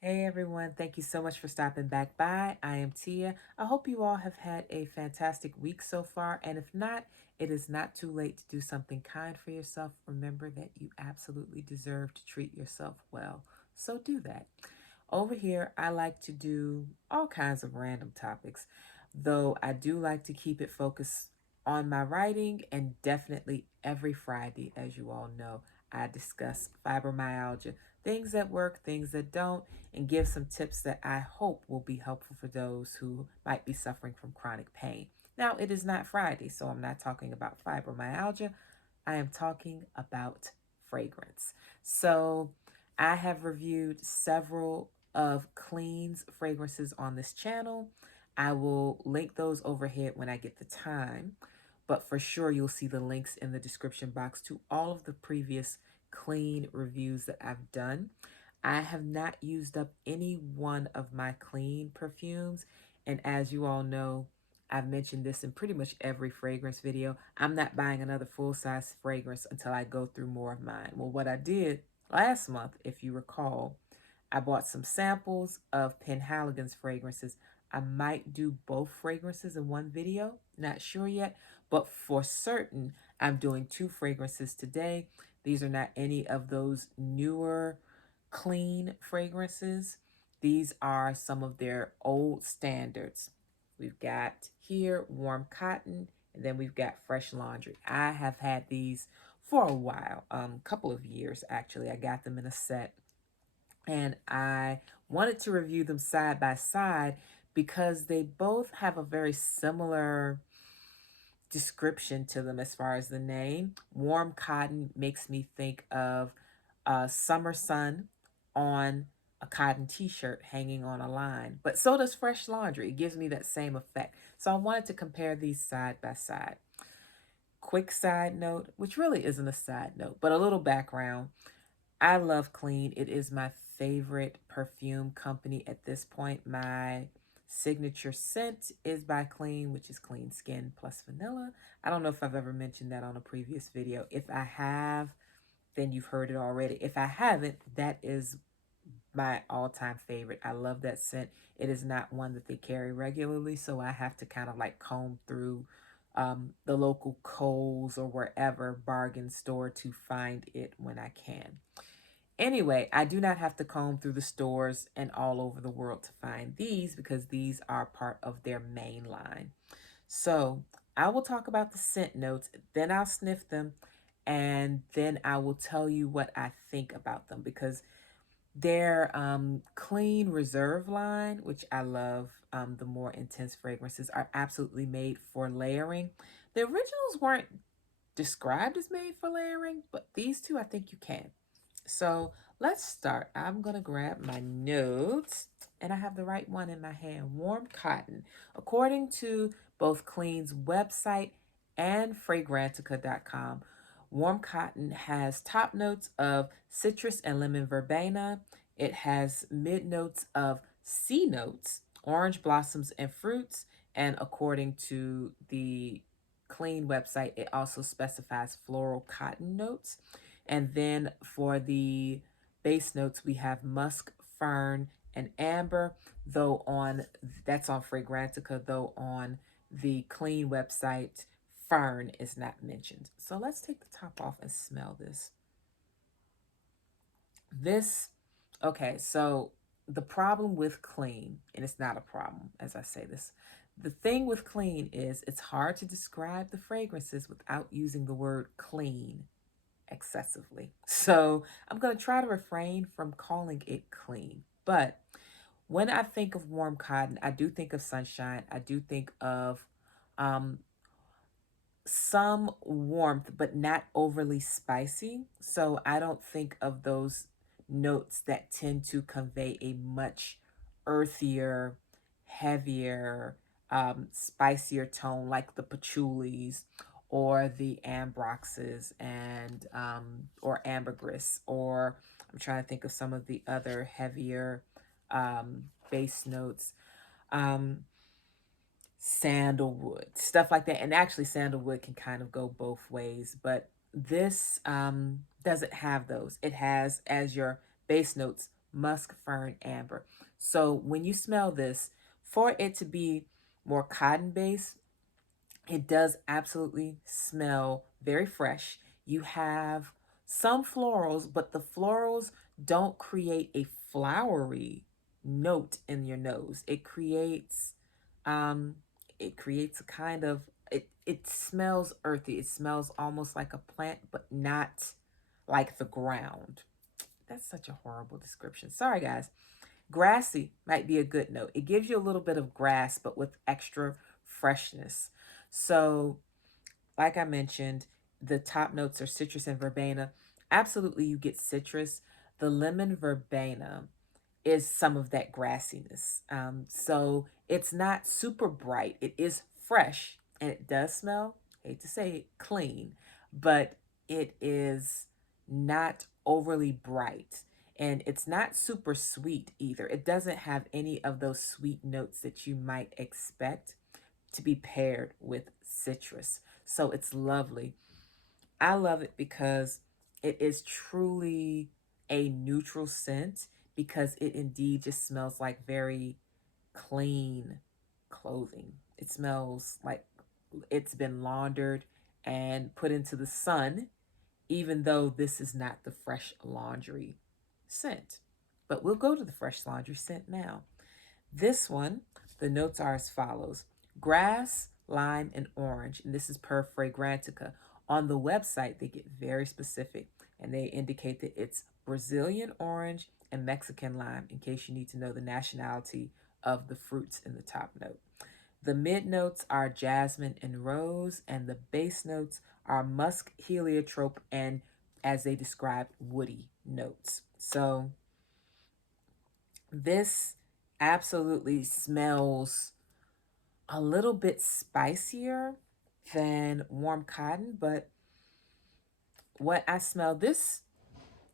Hey everyone, thank you so much for stopping back by. I am Tia. I hope you all have had a fantastic week so far, and if not, it is not too late to do something kind for yourself. Remember that you absolutely deserve to treat yourself well, so do that. Over here, I like to do all kinds of random topics, though I do like to keep it focused on my writing, and definitely every Friday, as you all know, I discuss fibromyalgia, things that work, things that don't, and give some tips that I hope will be helpful for those who might be suffering from chronic pain. Now, it is not Friday, so I'm not talking about fibromyalgia. I am talking about fragrance. So, I have reviewed several of Clean's fragrances on this channel. I will link those overhead when I get the time, but for sure you'll see the links in the description box to all of the previous Clean reviews that I've done. I have not used up any one of my Clean perfumes, and as you all know, I've mentioned this in pretty much every fragrance video. I'm not buying another full-size fragrance until I go through more of mine. Well, what I did last month, if you recall, I bought some samples of Penhaligon's fragrances. I might do both fragrances in one video, not sure yet, but for certain, I'm doing two fragrances today. These are not any of those newer Clean fragrances. These are some of their old standards. We've got here Warm Cotton, and then we've got Fresh Laundry. I have had these for a while, couple of years actually. I got them in a set, and I wanted to review them side by side because they both have a very similar description to them as far as the name. Warm Cotton makes me think of summer sun on a cotton t-shirt hanging on a line, but so does Fresh Laundry. It gives me that same effect. So I wanted to compare these side by side. Quick side note, which really isn't a side note, but a little background. I love Clean. It is my favorite perfume company at this point. My signature scent is by Clean, which is Clean Skin plus Vanilla. I don't know if I've ever mentioned that on a previous video. If I have, then you've heard it already. If I haven't, that is my all-time favorite. I love that scent. It is not one that they carry regularly, so I have to kind of like comb through the local Kohl's or wherever bargain store to find it when I can. Anyway, I do not have to comb through the stores and all over the world to find these because these are part of their main line. So I will talk about the scent notes, then I'll sniff them, and then I will tell you what I think about them because their Clean Reserve line, which I love, the more intense fragrances, are absolutely made for layering. The originals weren't described as made for layering, but these two I think you can. So let's start. I'm going to grab my notes, and I have the right one in my hand. Warm Cotton. According to both Clean's website and Fragrantica.com, Warm Cotton has top notes of citrus and lemon verbena. It has mid notes of C notes, orange blossoms and fruits. And according to the Clean website, it also specifies floral cotton notes. And then for the base notes, we have musk, fern, and amber, though on that's on Fragrantica, though on the Clean website, fern is not mentioned. So let's take the top off and smell this. Okay, so the problem with Clean, and it's not a problem as I say this, the thing with Clean is it's hard to describe the fragrances without using the word clean excessively. So I'm going to try to refrain from calling it clean. But when I think of Warm Cotton, I do think of sunshine. I do think of um, some warmth, but not overly spicy. So I don't think of those notes that tend to convey a much earthier, heavier, spicier tone, like the patchoulis or the ambroxes and or ambergris, or I'm trying to think of some of the other heavier base notes. Um, Sandalwood, stuff like that. And actually, sandalwood can kind of go both ways, but this doesn't have those. It has, as your base notes, musk, fern, amber. So when you smell this, for it to be more cotton based, it does absolutely smell very fresh. You have some florals, but the florals don't create a flowery note in your nose. Um it creates a kind of, it smells earthy. It smells almost like a plant, but not like the ground. That's such a horrible description. Sorry guys. Grassy might be a good note. It gives you a little bit of grass, but with extra freshness. So, like I mentioned, the top notes are citrus and verbena. Absolutely, you get citrus. The lemon verbena is some of that grassiness. So it's not super bright. It is fresh and it does smell, hate to say it, clean, but it is not overly bright. And it's not super sweet either. It doesn't have any of those sweet notes that you might expect to be paired with citrus. So it's lovely. I love it because it is truly a neutral scent, because it indeed just smells like very clean clothing. It smells like it's been laundered and put into the sun, even though this is not the fresh laundry scent. But we'll go to the fresh laundry scent now. This one, the notes are as follows: grass, lime, and orange. And this is per Fragrantica. On the website, they get very specific and they indicate that it's Brazilian orange and Mexican lime, in case you need to know the nationality of the fruits in the top note. The mid notes are jasmine and rose, and the base notes are musk, heliotrope, and, as they describe, woody notes. So this absolutely smells a little bit spicier than warm cotton, but what I smell, this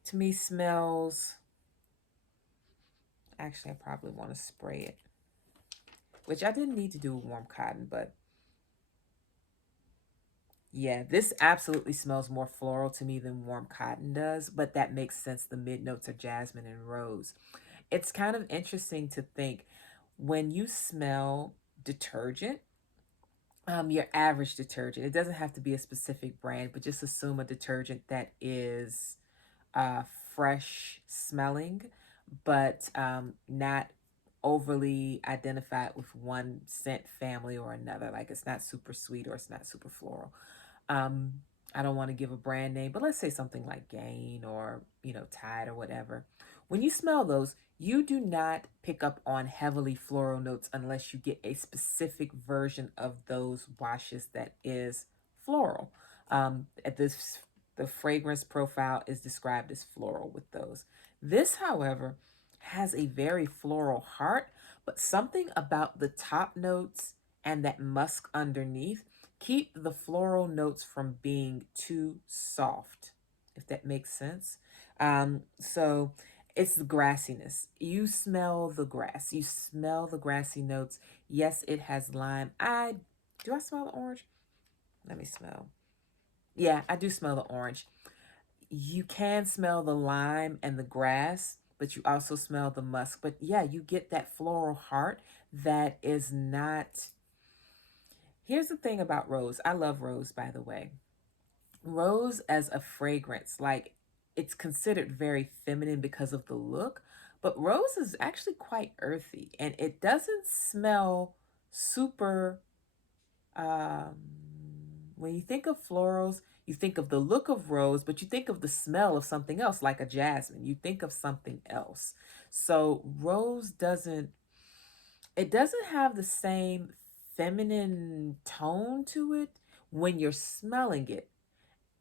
to me smells, actually, I probably want to spray it, which I didn't need to do with warm cotton, but yeah, this absolutely smells more floral to me than warm cotton does, but that makes sense. The mid notes are jasmine and rose. It's kind of interesting to think, when you smell detergent, your average detergent, it doesn't have to be a specific brand, but just assume a detergent that is fresh smelling, but not overly identified with one scent family or another. Like, it's not super sweet or it's not super floral. um, I don't want to give a brand name, but let's say something like Gain or, Tide or whatever. When you smell those, you do not pick up on heavily floral notes unless you get a specific version of those washes that is floral. At this, the fragrance profile is described as floral with those. This, however, has a very floral heart, but something about the top notes and that musk underneath keep the floral notes from being too soft, if that makes sense. So it's the grassiness. You smell the grass. You smell the grassy notes. Yes, it has lime. Do I smell the orange? Let me smell. Yeah, I do smell the orange. You can smell the lime and the grass, but you also smell the musk. But yeah, you get that floral heart that is not. Here's the thing about rose. I love rose, by the way. Rose as a fragrance, like, it's considered very feminine because of the look, but rose is actually quite earthy and it doesn't smell super. Um, when you think of florals, you think of the look of rose, but you think of the smell of something else, like a jasmine. You think of something else. So rose doesn't. It doesn't have the same feminine tone to it when you're smelling it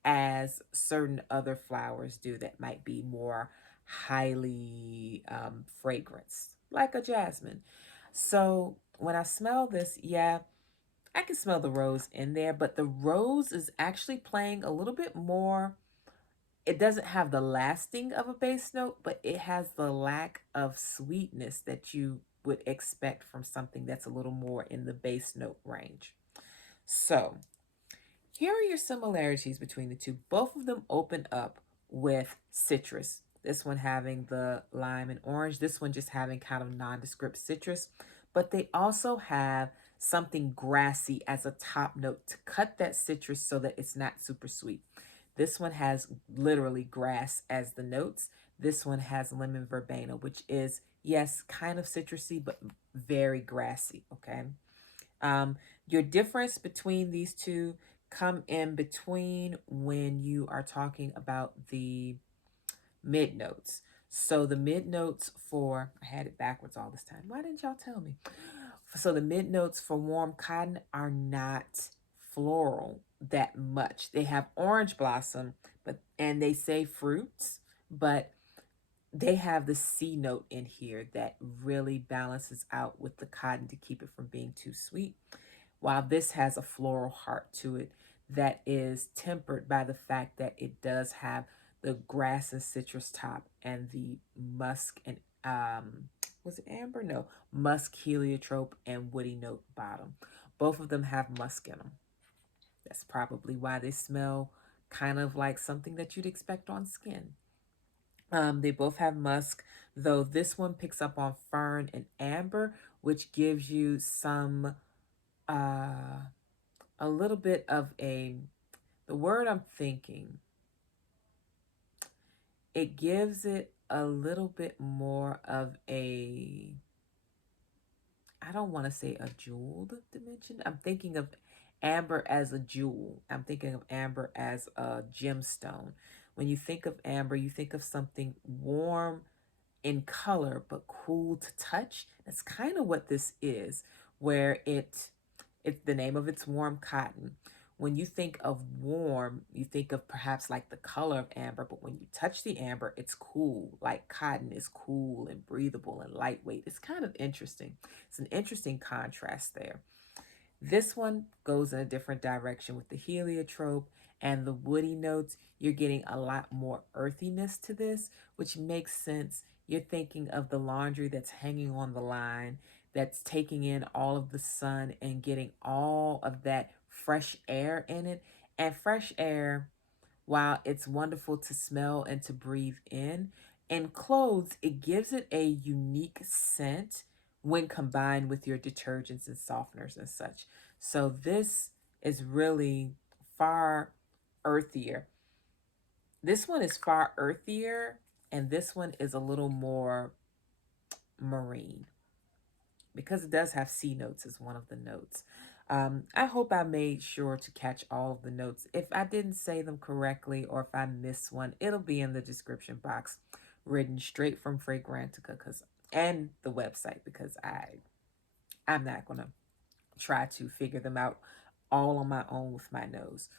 as certain other flowers do that might be more highly fragranced, like a jasmine. So when I smell this, yeah, I can smell the rose in there, but the rose is actually playing a little bit more. It doesn't have the lasting of a base note, but it has the lack of sweetness that you would expect from something that's a little more in the base note range. So here are your similarities between the two. Both of them open up with citrus. This one having the lime and orange. This one just having kind of nondescript citrus. But they also have something grassy as a top note to cut that citrus so that it's not super sweet. This one has literally grass as the notes. This one has lemon verbena, which is, yes, kind of citrusy, but very grassy, okay? Your difference between these two come in between when you are talking about the mid notes. So the mid notes for, I had it backwards all this time. Why didn't y'all tell me? So the mid notes for warm cotton are not floral that much. They have orange blossom, and they say fruits, but they have the C note in here that really balances out with the cotton to keep it from being too sweet. While this has a floral heart to it that is tempered by the fact that it does have the grass and citrus top and the musk and was it amber? No, musk, heliotrope, and woody note bottom. Both of them have musk in them. That's probably why they smell kind of like something that you'd expect on skin. They both have musk, though this one picks up on fern and amber, which gives you some a little bit of the word I'm thinking, it gives it a little bit more of I don't want to say a jeweled dimension. I'm thinking of amber as a jewel. I'm thinking of amber as a gemstone. When you think of amber, you think of something warm in color but cool to touch. That's kind of what this is, where it's the name of it's warm cotton. When you think of warm, you think of perhaps like the color of amber, but when you touch the amber, it's cool. Like cotton is cool and breathable and lightweight. It's kind of interesting. It's an interesting contrast there. This one goes in a different direction with the heliotrope and the woody notes. You're getting a lot more earthiness to this, which makes sense. You're thinking of the laundry that's hanging on the line, that's taking in all of the sun and getting all of that fresh air in it. And fresh air, while it's wonderful to smell and to breathe in clothes, it gives it a unique scent when combined with your detergents and softeners and such. So this is really far earthier. This one is far earthier, and this one is a little more marine because it does have C notes as one of the notes. I hope I made sure to catch all of the notes. If I didn't say them correctly or if I missed one, it'll be in the description box written straight from Fragrantica and the website, because I'm not going to try to figure them out all on my own with my nose.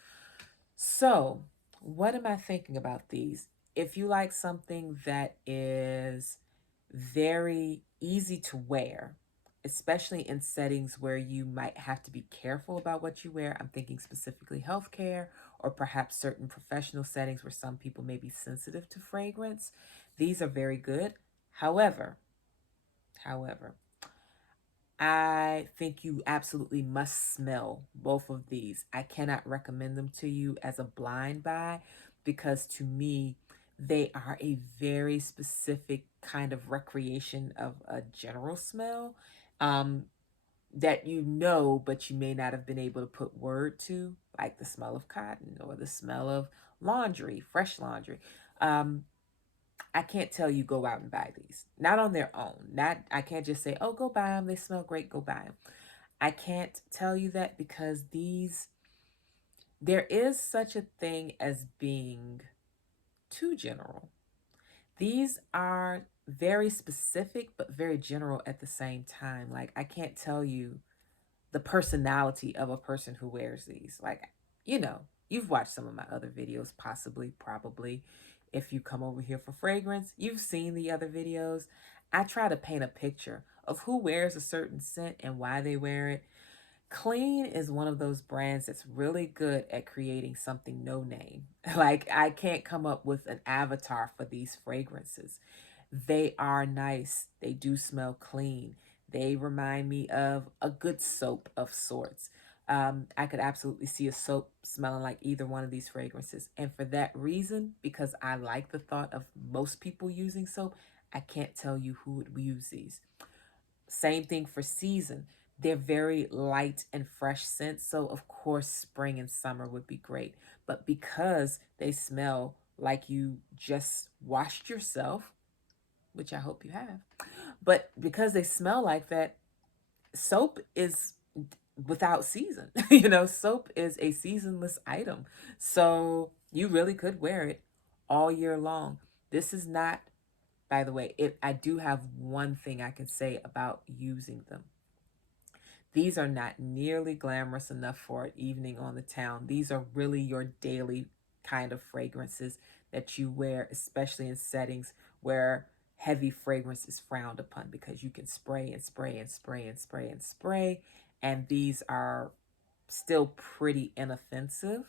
So, what am I thinking about these? If you like something that is very easy to wear, especially in settings where you might have to be careful about what you wear, I'm thinking specifically healthcare or perhaps certain professional settings where some people may be sensitive to fragrance, these are very good. However, I think you absolutely must smell both of these. I cannot recommend them to you as a blind buy because to me, they are a very specific kind of recreation of a general smell that you know, but you may not have been able to put word to, like the smell of cotton or the smell of laundry, fresh laundry. I can't tell you go out and buy these. Not on their own. I can't just say, "Oh, go buy them. They smell great. Go buy them." I can't tell you that because there is such a thing as being too general. These are very specific but very general at the same time. Like I can't tell you the personality of a person who wears these. Like, you've watched some of my other videos, possibly, probably. If you come over here for fragrance, you've seen the other videos. I try to paint a picture of who wears a certain scent and why they wear it. Clean is one of those brands that's really good at creating something no name. Like, I can't come up with an avatar for these fragrances. They are nice. They do smell clean. They remind me of a good soap of sorts. I could absolutely see a soap smelling like either one of these fragrances. And for that reason, because I like the thought of most people using soap, I can't tell you who would use these. Same thing for season. They're very light and fresh scents. So, of course, spring and summer would be great. But because they smell like you just washed yourself, which I hope you have, but because they smell like that, soap is without season. Soap is a seasonless item. So you really could wear it all year long. This is not, by the way, I do have one thing I can say about using them. These are not nearly glamorous enough for an evening on the town. These are really your daily kind of fragrances that you wear, especially in settings where heavy fragrance is frowned upon, because you can spray and spray and spray and spray and spray. And these are still pretty inoffensive.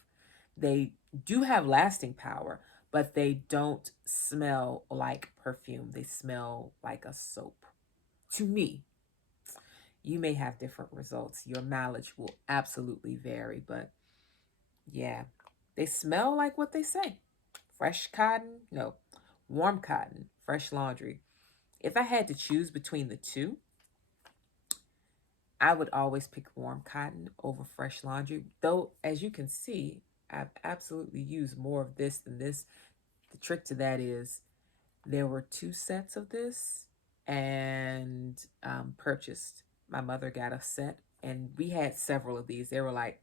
They do have lasting power, but they don't smell like perfume. They smell like a soap to me. You may have different results. Your mileage will absolutely vary, but yeah, they smell like what they say. Fresh cotton, no, warm cotton, fresh laundry. If I had to choose between the two, I would always pick warm cotton over fresh laundry. Though, as you can see, I've absolutely used more of this than this. The trick to that is there were 2 sets of this and purchased. My mother got a set, and we had several of these. There were like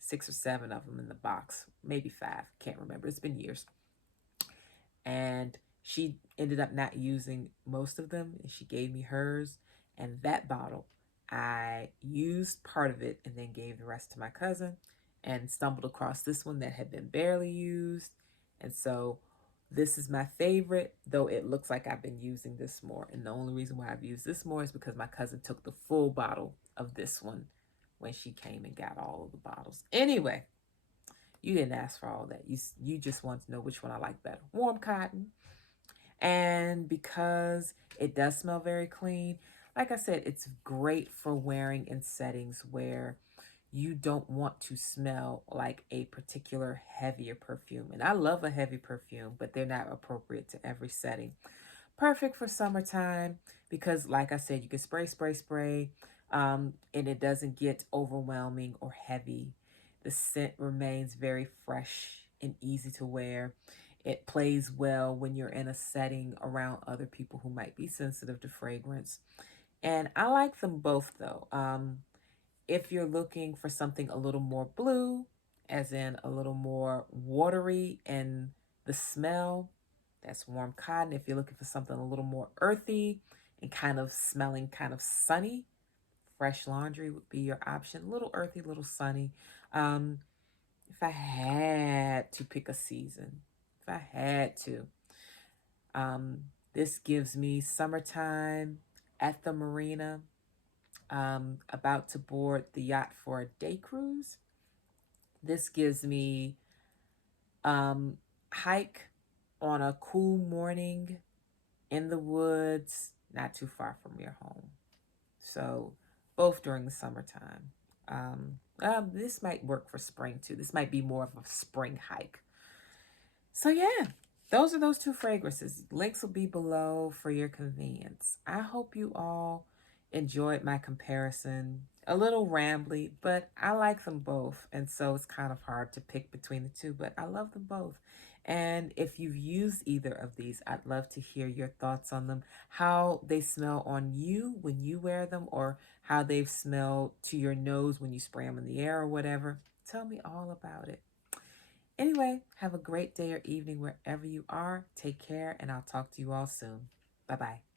6 or 7 of them in the box, maybe 5. Can't remember. It's been years. And she ended up not using most of them, and she gave me hers. And that bottle, I used part of it and then gave the rest to my cousin, and stumbled across this one that had been barely used. And so this is my favorite, though it looks like I've been using this more. And the only reason why I've used this more is because my cousin took the full bottle of this one when she came and got all of the bottles. Anyway, you didn't ask for all that. You just want to know which one I like better. Warm cotton. And because it does smell very clean, like I said, it's great for wearing in settings where you don't want to smell like a particular heavier perfume. And I love a heavy perfume, but they're not appropriate to every setting. Perfect for summertime because, like I said, you can spray, spray, spray, and it doesn't get overwhelming or heavy. The scent remains very fresh and easy to wear. It plays well when you're in a setting around other people who might be sensitive to fragrance. And I like them both, though. If you're looking for something a little more blue, as in a little more watery in the smell, that's warm cotton. If you're looking for something a little more earthy and kind of smelling kind of sunny, fresh laundry would be your option. A little earthy, a little sunny. If I had to pick a season, if I had to, this gives me summertime at the marina, about to board the yacht for a day cruise. This gives me hike on a cool morning in the woods, not too far from your home. So both during the summertime. This might work for spring too. This might be more of a spring hike. So yeah, those are those 2 fragrances. Links will be below for your convenience. I hope you all enjoyed my comparison. A little rambly, but I like them both. And so it's kind of hard to pick between the 2, but I love them both. And if you've used either of these, I'd love to hear your thoughts on them, how they smell on you when you wear them, or how they've smelled to your nose when you spray them in the air or whatever. Tell me all about it. Anyway, have a great day or evening wherever you are. Take care, and I'll talk to you all soon. Bye-bye.